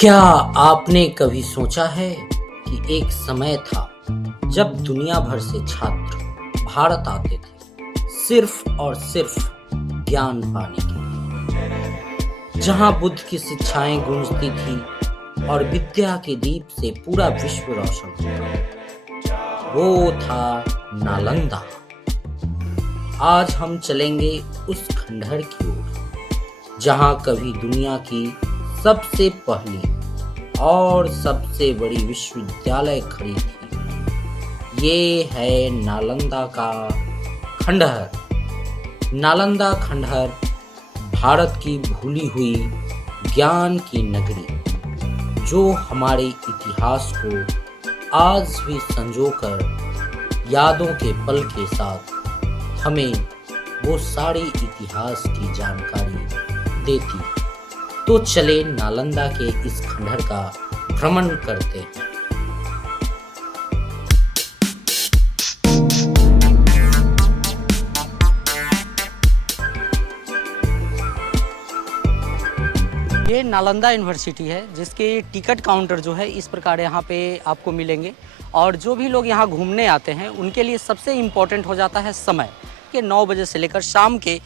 क्या आपने कभी सोचा है कि एक समय था जब दुनिया भर से छात्र भारत आते थे सिर्फ और सिर्फ ज्ञान पाने के लिए, जहां बुद्ध की शिक्षाएं गूंजती थी और विद्या के दीप से पूरा विश्व रोशन होता था। वो था नालंदा। आज हम चलेंगे उस खंडहर की ओर जहां कभी दुनिया की सबसे पहली और सबसे बड़ी विश्वविद्यालय खड़ी थी। ये है नालंदा का खंडहर। नालंदा खंडहर भारत की भूली हुई ज्ञान की नगरी, जो हमारे इतिहास को आज भी संजोकर यादों के पल के साथ हमें वो सारी इतिहास की जानकारी देती। तो चले नालंदा के इस खंडहर का भ्रमण करते हैं। ये नालंदा यूनिवर्सिटी है, जिसके टिकट काउंटर जो है इस प्रकार यहाँ पे आपको मिलेंगे। और जो भी लोग यहाँ घूमने आते हैं उनके लिए सबसे इम्पोर्टेंट हो जाता है समय के 9 बजे से लेकर शाम के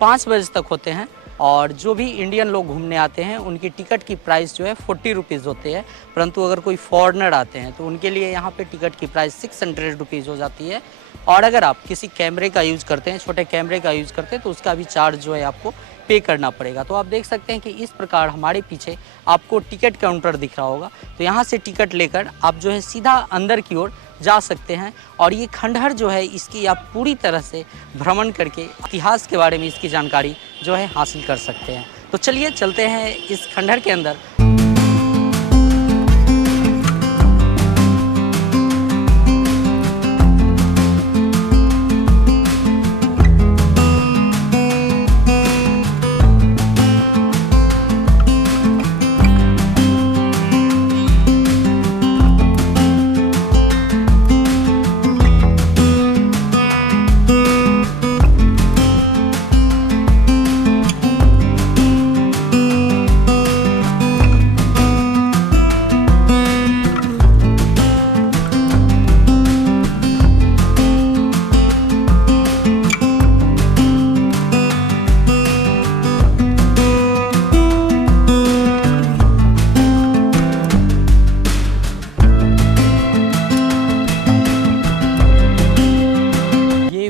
5 बजे तक होते हैं। और जो भी इंडियन लोग घूमने आते हैं उनकी टिकट की प्राइस जो है 40 रुपीज़ होती है। परंतु अगर कोई फॉरेनर आते हैं तो उनके लिए यहाँ पे टिकट की प्राइस 600 रुपीज़ हो जाती है। और अगर आप किसी कैमरे का यूज़ करते हैं, छोटे कैमरे का यूज़ करते हैं, तो उसका भी चार्ज जो है आपको पे करना पड़ेगा। तो आप देख सकते हैं कि इस प्रकार हमारे पीछे आपको टिकट काउंटर दिख रहा होगा। तो यहाँ से टिकट लेकर आप जो है सीधा अंदर की ओर जा सकते हैं। और ये खंडहर जो है इसकी आप पूरी तरह से भ्रमण करके इतिहास के बारे में इसकी जानकारी जो है हासिल कर सकते हैं। तो चलिए चलते हैं इस खंडहर के अंदर।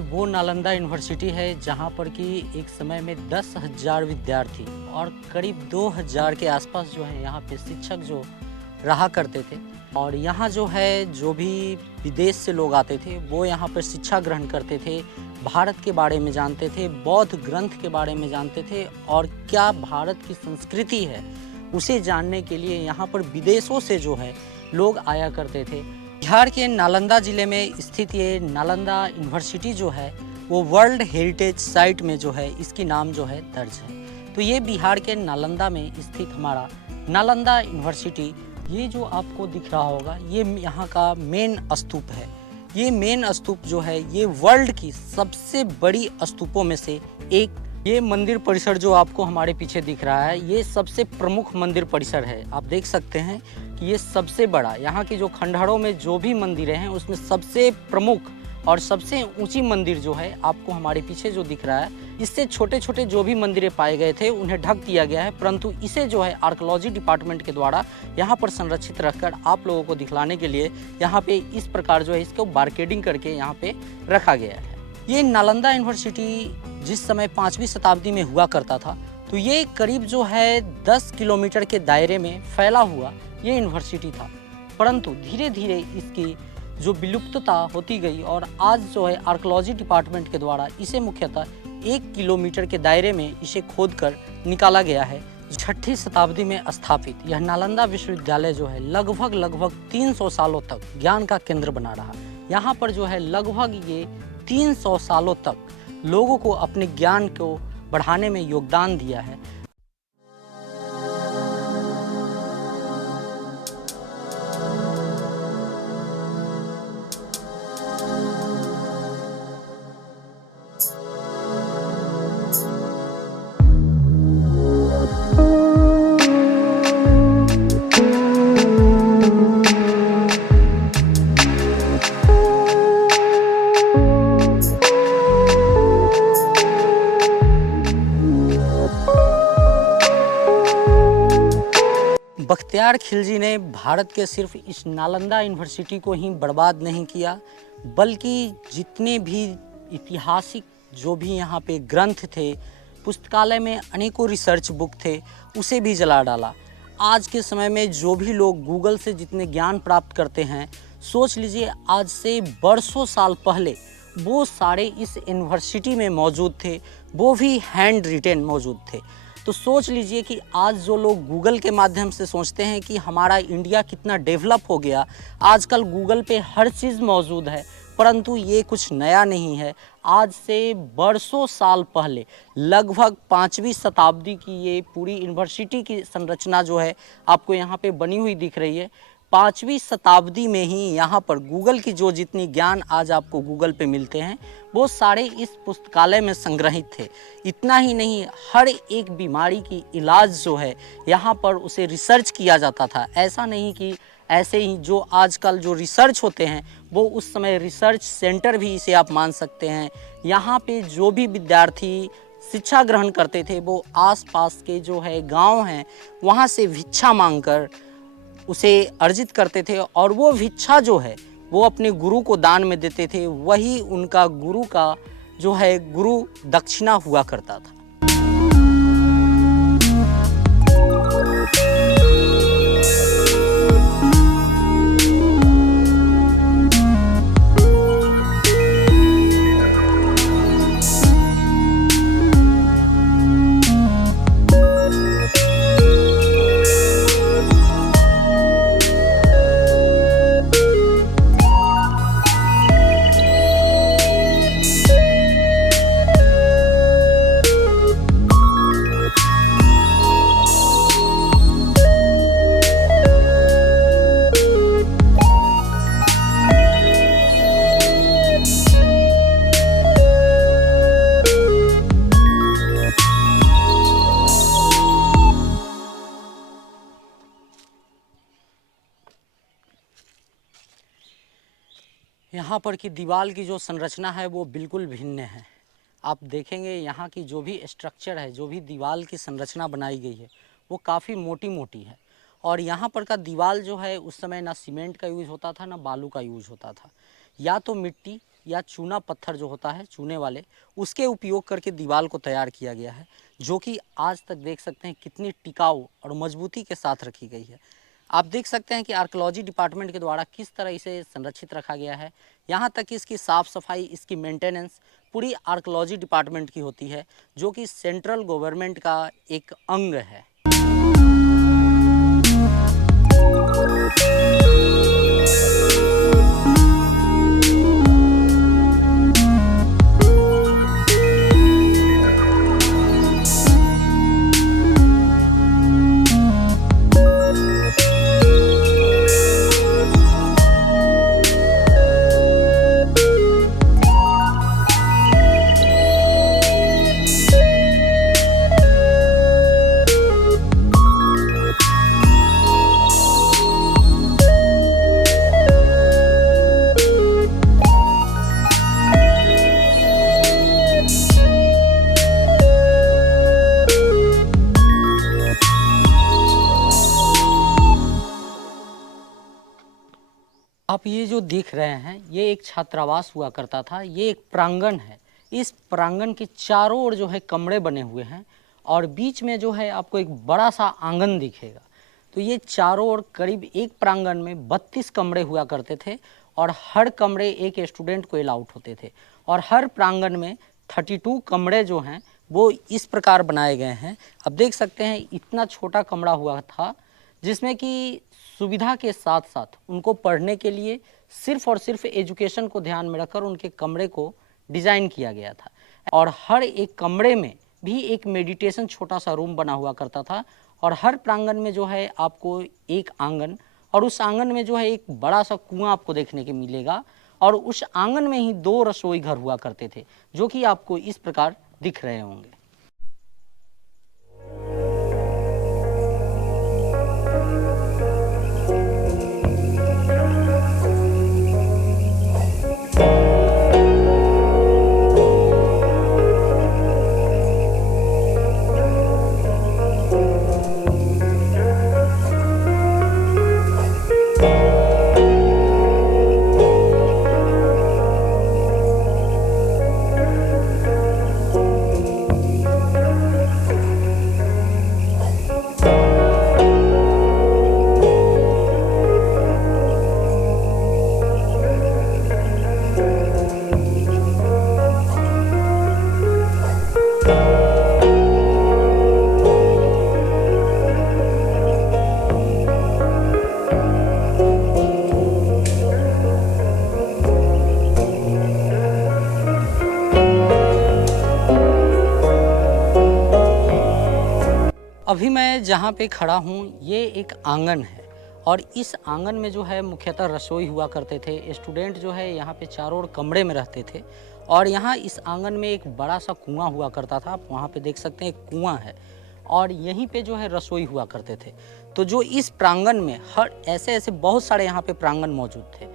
वो नालंदा यूनिवर्सिटी है जहाँ पर कि एक समय में 10,000 विद्यार्थी और करीब 2,000 के आसपास जो है यहाँ पे शिक्षक जो रहा करते थे। और यहाँ जो है जो भी विदेश से लोग आते थे वो यहाँ पर शिक्षा ग्रहण करते थे, भारत के बारे में जानते थे, बौद्ध ग्रंथ के बारे में जानते थे, और क्या भारत की संस्कृति है उसे जानने के लिए यहाँ पर विदेशों से जो है लोग आया करते थे। बिहार के नालंदा ज़िले में स्थित ये नालंदा यूनिवर्सिटी जो है वो वर्ल्ड हेरिटेज साइट में जो है इसकी नाम जो है दर्ज है। तो ये बिहार के नालंदा में स्थित हमारा नालंदा यूनिवर्सिटी, ये जो आपको दिख रहा होगा ये यहाँ का मेन स्तूप है। ये मेन स्तूप जो है ये वर्ल्ड की सबसे बड़ी स्तूपों में से एक। ये मंदिर परिसर जो आपको हमारे पीछे दिख रहा है ये सबसे प्रमुख मंदिर परिसर है। आप देख सकते हैं कि ये सबसे बड़ा, यहाँ की जो खंडहरों में जो भी मंदिरें हैं उसमें सबसे प्रमुख और सबसे ऊंची मंदिर जो है आपको हमारे पीछे जो दिख रहा है। इससे छोटे छोटे जो भी मंदिरें पाए गए थे उन्हें ढक दिया गया है, परंतु इसे जो है आर्कियोलॉजी डिपार्टमेंट के द्वारा यहाँ पर संरक्षित रखकर आप लोगों को दिखलाने के लिए यहाँ पे इस प्रकार जो है इसको बारकोडिंग करके यहाँ पे रखा गया है। ये नालंदा यूनिवर्सिटी जिस समय 5वीं शताब्दी में हुआ करता था, तो ये करीब जो है 10 किलोमीटर के दायरे में फैला हुआ ये यूनिवर्सिटी था। परंतु धीरे धीरे इसकी जो विलुप्तता होती गई और आज जो है आर्कियोलॉजी डिपार्टमेंट के द्वारा इसे मुख्यतः 1 किलोमीटर के दायरे में इसे खोद कर निकाला गया है। 6वीं शताब्दी में स्थापित यह नालंदा विश्वविद्यालय जो है लगभग 300 सालों तक ज्ञान का केंद्र बना रहा। यहाँ पर जो है लगभग ये 300 सालों तक लोगों को अपने ज्ञान को बढ़ाने में योगदान दिया है। बख्तियार खिलजी ने भारत के सिर्फ इस नालंदा यूनिवर्सिटी को ही बर्बाद नहीं किया, बल्कि जितने भी ऐतिहासिक जो भी यहाँ पे ग्रंथ थे, पुस्तकालय में अनेकों रिसर्च बुक थे, उसे भी जला डाला। आज के समय में जो भी लोग गूगल से जितने ज्ञान प्राप्त करते हैं, सोच लीजिए आज से बरसों साल पहले वो सारे इस यूनिवर्सिटी में मौजूद थे, वो भी हैंड रिटेन मौजूद थे। तो सोच लीजिए कि आज जो लोग गूगल के माध्यम से सोचते हैं कि हमारा इंडिया कितना डेवलप हो गया, आजकल गूगल पे हर चीज़ मौजूद है, परंतु ये कुछ नया नहीं है। आज से बरसों साल पहले लगभग 5वीं शताब्दी की ये पूरी यूनिवर्सिटी की संरचना जो है आपको यहाँ पे बनी हुई दिख रही है। 5वीं शताब्दी में ही यहाँ पर गूगल की जो जितनी ज्ञान आज आपको गूगल पे मिलते हैं, वो सारे इस पुस्तकालय में संग्रहित थे। इतना ही नहीं, हर एक बीमारी की इलाज जो है यहाँ पर उसे रिसर्च किया जाता था। ऐसा नहीं कि ऐसे ही जो आजकल जो रिसर्च होते हैं, वो उस समय रिसर्च सेंटर भी इसे आप मान सकते हैं। यहाँ पे जो भी विद्यार्थी शिक्षा ग्रहण करते थे, वो आसपास के जो है गांव हैं, वहाँ से भिक्षा मांगकर उसे अर्जित करते थे, और वो भिक्षा जो है वो अपने गुरु को दान में देते थे। वही उनका गुरु का जो है गुरु दक्षिणा हुआ करता था। यहाँ पर की दीवार की जो संरचना है वो बिल्कुल भिन्न है। आप देखेंगे यहाँ की जो भी स्ट्रक्चर है, जो भी दीवार की संरचना बनाई गई है, वो काफ़ी मोटी मोटी है। और यहाँ पर का दीवार जो है उस समय ना सीमेंट का यूज़ होता था, ना बालू का यूज़ होता था। या तो मिट्टी या चूना पत्थर जो होता है चूने वाले, उसके उपयोग करके दीवार को तैयार किया गया है, जो कि आज तक देख सकते हैं कितनी टिकाऊ और मजबूती के साथ रखी गई है। आप देख सकते हैं कि आर्कियोलॉजी डिपार्टमेंट के द्वारा किस तरह इसे संरक्षित रखा गया है। यहाँ तक कि इसकी साफ़ सफाई, इसकी मेंटेनेंस पूरी आर्कियोलॉजी डिपार्टमेंट की होती है, जो कि सेंट्रल गवर्नमेंट का एक अंग है। आप ये जो देख रहे हैं, ये एक छात्रावास हुआ करता था। ये एक प्रांगण है। इस प्रांगण के चारों ओर जो है कमरे बने हुए हैं, और बीच में जो है आपको एक बड़ा सा आंगन दिखेगा। तो ये चारों ओर करीब एक प्रांगण में 32 कमरे हुआ करते थे, और हर कमरे एक स्टूडेंट को अलाउड होते थे। और हर प्रांगण में 32 कमरे जो हैं वो इस प्रकार बनाए गए हैं। अब देख सकते हैं इतना छोटा कमरा हुआ था, जिसमें कि सुविधा के साथ साथ उनको पढ़ने के लिए सिर्फ और सिर्फ एजुकेशन को ध्यान में रखकर उनके कमरे को डिज़ाइन किया गया था। और हर एक कमरे में भी एक मेडिटेशन छोटा सा रूम बना हुआ करता था। और हर प्रांगण में जो है आपको एक आंगन, और उस आंगन में जो है एक बड़ा सा कुआं आपको देखने के मिलेगा। और उस आंगन में ही 2 रसोई घर हुआ करते थे, जो कि आपको इस प्रकार दिख रहे होंगे। अभी मैं जहाँ पे खड़ा हूँ ये एक आंगन है और इस आंगन में जो है मुख्यतः रसोई हुआ करते थे। स्टूडेंट जो है यहाँ पे चारों ओर कमरे में रहते थे और यहाँ इस आंगन में एक बड़ा सा कुआं हुआ करता था। आप वहाँ पे देख सकते हैं एक कुआं है और यहीं पे जो है रसोई हुआ करते थे। तो जो इस प्रांगण में हर ऐसे ऐसे बहुत सारे यहाँ पे प्रांगण मौजूद थे।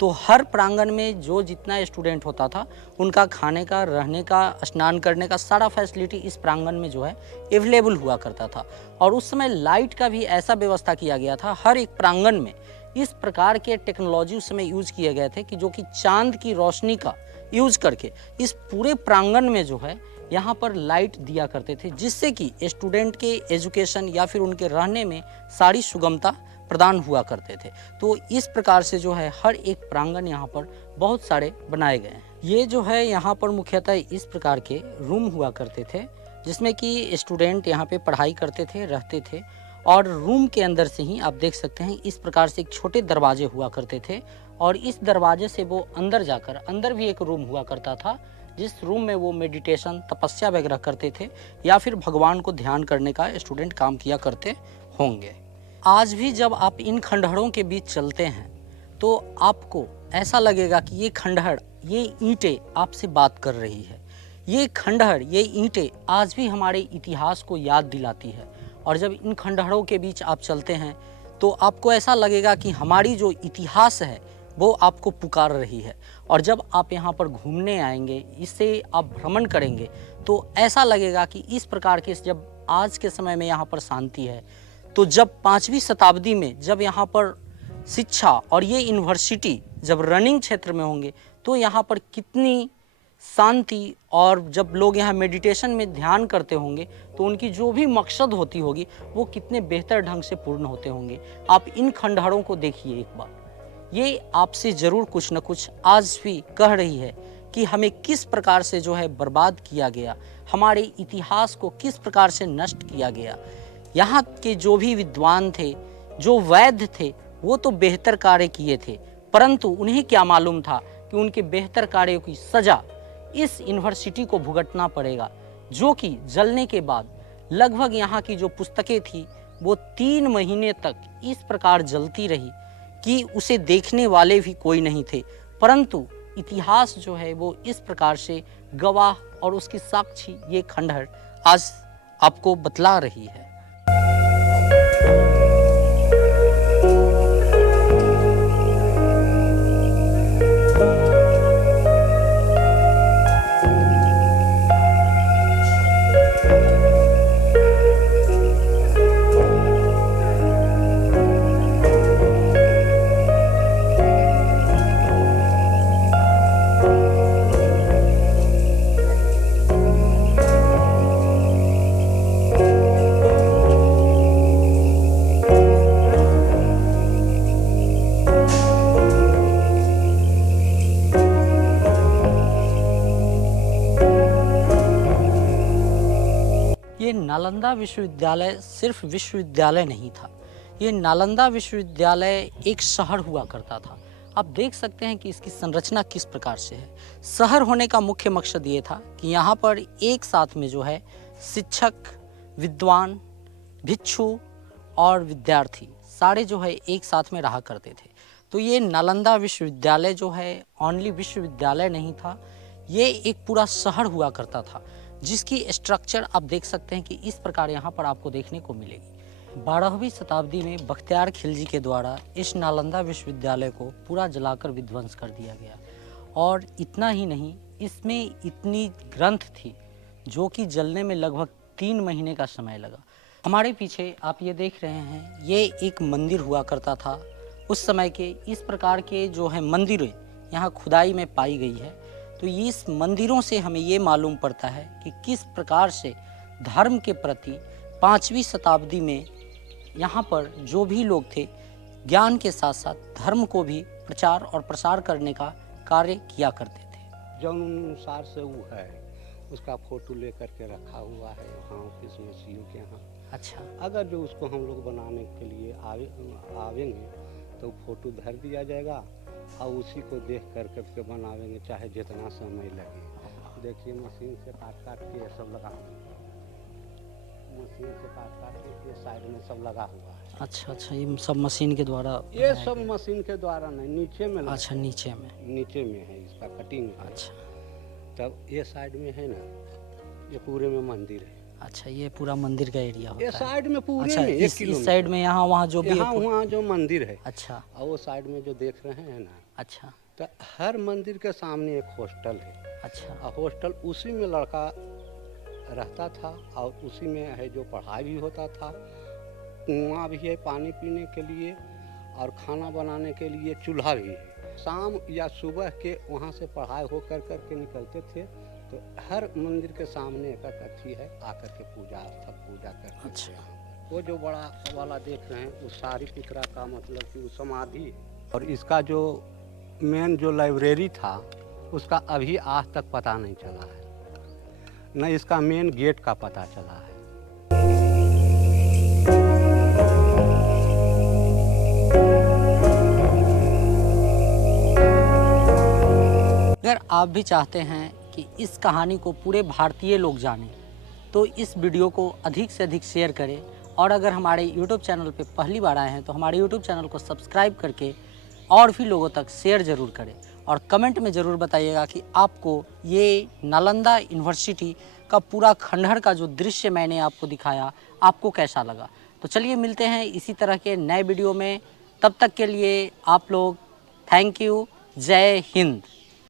तो हर प्रांगण में जो जितना स्टूडेंट होता था उनका खाने का, रहने का, स्नान करने का सारा फैसिलिटी इस प्रांगण में जो है अवेलेबल हुआ करता था। और उस समय लाइट का भी ऐसा व्यवस्था किया गया था। हर एक प्रांगण में इस प्रकार के टेक्नोलॉजी उस समय यूज किए गए थे कि जो कि चांद की रोशनी का यूज करके इस पूरे प्रांगण में जो है यहाँ पर लाइट दिया करते थे, जिससे कि स्टूडेंट के एजुकेशन या फिर उनके रहने में सारी सुगमता प्रदान हुआ करते थे। तो इस प्रकार से जो है हर एक प्रांगण यहाँ पर बहुत सारे बनाए गए हैं। ये जो है यहाँ पर मुख्यतः इस प्रकार के रूम हुआ करते थे जिसमें कि स्टूडेंट यहाँ पे पढ़ाई करते थे, रहते थे। और रूम के अंदर से ही आप देख सकते हैं इस प्रकार से एक छोटे दरवाजे हुआ करते थे और इस दरवाजे से वो अंदर जाकर, अंदर भी एक रूम हुआ करता था जिस रूम में वो मेडिटेशन, तपस्या वगैरह करते थे या फिर भगवान को ध्यान करने का स्टूडेंट काम किया करते होंगे। आज भी जब आप इन खंडहरों के बीच चलते हैं तो आपको ऐसा लगेगा कि ये खंडहर, ये ईंटें आपसे बात कर रही है। ये खंडहर, ये ईंटें आज भी हमारे इतिहास को याद दिलाती है। और जब इन खंडहरों के बीच आप चलते हैं तो आपको ऐसा लगेगा कि हमारी जो इतिहास है वो आपको पुकार रही है। और जब आप यहाँ पर घूमने आएंगे, इससे आप भ्रमण करेंगे तो ऐसा लगेगा कि इस प्रकार के, जब आज के समय में यहाँ पर शांति है, तो जब 5वीं शताब्दी में जब यहाँ पर शिक्षा और ये यूनिवर्सिटी जब रनिंग क्षेत्र में होंगे तो यहाँ पर कितनी शांति, और जब लोग यहाँ मेडिटेशन में ध्यान करते होंगे तो उनकी जो भी मकसद होती होगी वो कितने बेहतर ढंग से पूर्ण होते होंगे। आप इन खंडहरों को देखिए एक बार, ये आपसे ज़रूर कुछ न कुछ आज भी कह रही है कि हमें किस प्रकार से जो है बर्बाद किया गया, हमारे इतिहास को किस प्रकार से नष्ट किया गया। यहाँ के जो भी विद्वान थे, जो वैद्य थे, वो तो बेहतर कार्य किए थे, परंतु उन्हें क्या मालूम था कि उनके बेहतर कार्यों की सजा इस यूनिवर्सिटी को भुगतना पड़ेगा, जो कि जलने के बाद लगभग यहाँ की जो पुस्तकें थी वो 3 महीने तक इस प्रकार जलती रही कि उसे देखने वाले भी कोई नहीं थे। परंतु इतिहास जो है वो इस प्रकार से गवाह और उसकी साक्षी ये खंडहर आज आपको बतला रही है। ये नालंदा विश्वविद्यालय सिर्फ विश्वविद्यालय नहीं था, ये नालंदा विश्वविद्यालय एक शहर हुआ करता था। आप देख सकते हैं कि इसकी संरचना किस प्रकार से है। शहर होने का मुख्य मकसद ये था कि यहाँ पर एक साथ में जो है शिक्षक, विद्वान, भिक्षु और विद्यार्थी सारे जो है एक साथ में रहा करते थे। तो ये नालंदा विश्वविद्यालय जो है ओनली विश्वविद्यालय नहीं था, ये एक पूरा शहर हुआ करता था जिसकी स्ट्रक्चर आप देख सकते हैं कि इस प्रकार यहाँ पर आपको देखने को मिलेगी। 12वीं शताब्दी में बख्तियार खिलजी के द्वारा इस नालंदा विश्वविद्यालय को पूरा जलाकर विध्वंस कर दिया गया। और इतना ही नहीं, इसमें इतनी ग्रंथ थी जो कि जलने में लगभग 3 महीने का समय लगा। हमारे पीछे आप ये देख रहे हैं, ये एक मंदिर हुआ करता था उस समय के। इस प्रकार के जो है मंदिरें यहाँ खुदाई में पाई गई है। तो इस मंदिरों से हमें ये मालूम पड़ता है कि किस प्रकार से धर्म के प्रति 5वीं शताब्दी में यहाँ पर जो भी लोग थे, ज्ञान के साथ साथ धर्म को भी प्रचार और प्रसार करने का कार्य किया करते थे। जो अनुसार से वो है उसका फोटो लेकर के रखा हुआ है वहाँ ऑफिस में सीओ के यहाँ। अच्छा, अगर जो उसको हम लोग बनाने के लिए आवेंगे तो फोटो धर दिया जाएगा और उसी को देख कर के बनावेंगे, चाहे जितना समय लगे। देखिए मशीन से काट काट के सब लगा मशीन से काट के ये साइड में सब लगा हुआ है। अच्छा अच्छा, ये सब मशीन के द्वारा ये सब मशीन के द्वारा नहीं, नीचे में लगा, अच्छा नीचे में। नीचे में है इसका कटिंग है। अच्छा तब ये साइड में है ना, ये पूरे में मंदिर है। अच्छा, ये पूरा मंदिर का एरिया होता ये है। साइड में पूरे अच्छा, में 1 इस किलोमीटर साइड में यहाँ वहाँ जो भी है यहाँ वहाँ जो मंदिर है, अच्छा और वो साइड में जो देख रहे हैं ना, अच्छा तो हर मंदिर के सामने एक हॉस्टल है। अच्छा और हॉस्टल उसी में लड़का रहता था और उसी में है जो पढ़ाई भी होता था। कुआं भी है पानी पीने के लिए और खाना बनाने के लिए चूल्हा भी है। शाम या सुबह के वहाँ से पढ़ाई हो कर के निकलते थे, तो हर मंदिर के सामने एक अथी है, आकर के सब पूजा करते थे। वो जो बड़ा वाला देख रहे हैं, वो सारी पितरा का मतलब कि वो समाधि है। और इसका जो मेन जो लाइब्रेरी था, उसका अभी आज तक पता नहीं चला है, न इसका मेन गेट का पता चला है। अगर आप भी चाहते हैं कि इस कहानी को पूरे भारतीय लोग जानें, तो इस वीडियो को अधिक से अधिक शेयर करें। और अगर हमारे YouTube चैनल पे पहली बार आए हैं तो हमारे YouTube चैनल को सब्सक्राइब करके और भी लोगों तक शेयर ज़रूर करें। और कमेंट में ज़रूर बताइएगा कि आपको ये नालंदा यूनिवर्सिटी का पूरा खंडहर का जो दृश्य मैंने आपको दिखाया, आपको कैसा लगा। तो चलिए मिलते हैं इसी तरह के नए वीडियो में। तब तक के लिए आप लोग थैंक यू, जय हिंद।